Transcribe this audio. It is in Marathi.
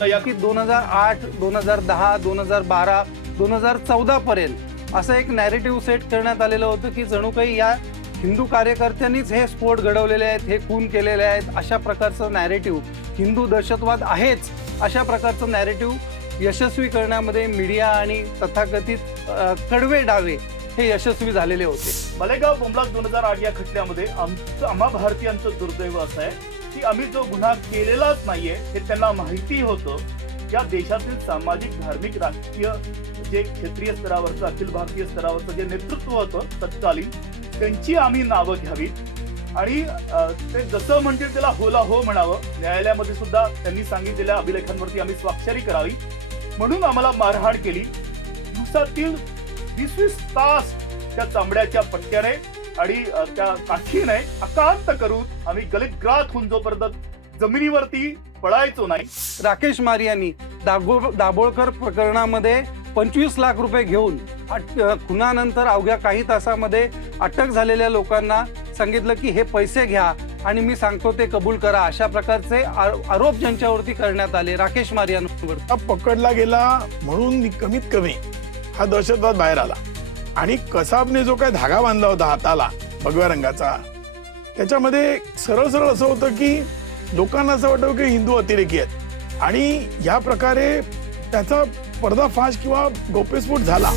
या की दोन हजार आठ दोन हजार दहा दोन हजार बारा दोन हजार चौदा पर्यंत असं एक नॅरेटिव्ह सेट करण्यात आलेलं होतं की जणू काही या हिंदू कार्यकर्त्यांनीच हे स्फोट घडवलेले आहेत हे खून केलेले आहेत अशा प्रकारचं नॅरेटिव्ह हिंदू दहशतवाद आहेच अशा प्रकारचं नॅरेटिव्ह यशस्वी करण्यामध्ये मीडिया आणि तथाकथित कडवे डावे हे यशस्वी झालेले होते. मलेगाव बोंबलाट दोन हजार आठ या खटल्यामध्ये आमचं आम्हा भारतीयांचं दुर्दैव असं आहे. की आम्ही जो गुन्हा केलेलाच नाहीये हे त्यांना माहिती होतं. या देशातील सामाजिक धार्मिक राजकीय जे क्षेत्रीय स्तरावरचं अखिल भारतीय स्तरावरचं जे नेतृत्व होतं तत्कालीन त्यांची आम्ही नावं घ्यावीत. आणि ते जसं म्हणतील त्याला होला हो म्हणावं न्यायालयामध्ये सुद्धा त्यांनी सांगितलेल्या अभिलेखांवरती आम्ही स्वाक्षरी करावी. म्हणून आम्हाला मारहाण केली. दिवसातील वीस वीस तास त्या चांबड्याच्या पट्ट्याने आणि त्या काठीने अकांत करून आम्ही गलितग्रात होऊन जोपर्यंत जमिनीवरती पळायचो नाही. राकेश मारियानी दागो दाभोळकर प्रकरणामध्ये पंचवीस लाख रुपये घेऊन खुनानंतर अवघ्या काही तासामध्ये अटक झालेल्या लोकांना सांगितलं की हे पैसे घ्या आणि मी सांगतो ते कबूल करा अशा प्रकारचे आरोप ज्यांच्यावरती करण्यात आले. राकेश मारियानवर पकडला गेला म्हणून कमीत कमी हा दहशतवाद बाहेर आला. आणि कसाबने जो काय धागा बांधला होता हाताला भगव्या रंगाचा त्याच्यामध्ये सरळ सरळ असं होतं की लोकांना असं वाटतं की हिंदू अतिरेकी आहेत. आणि ह्या प्रकारे त्याचा पडदाफाश किंवा गोपेस्फोट झाला.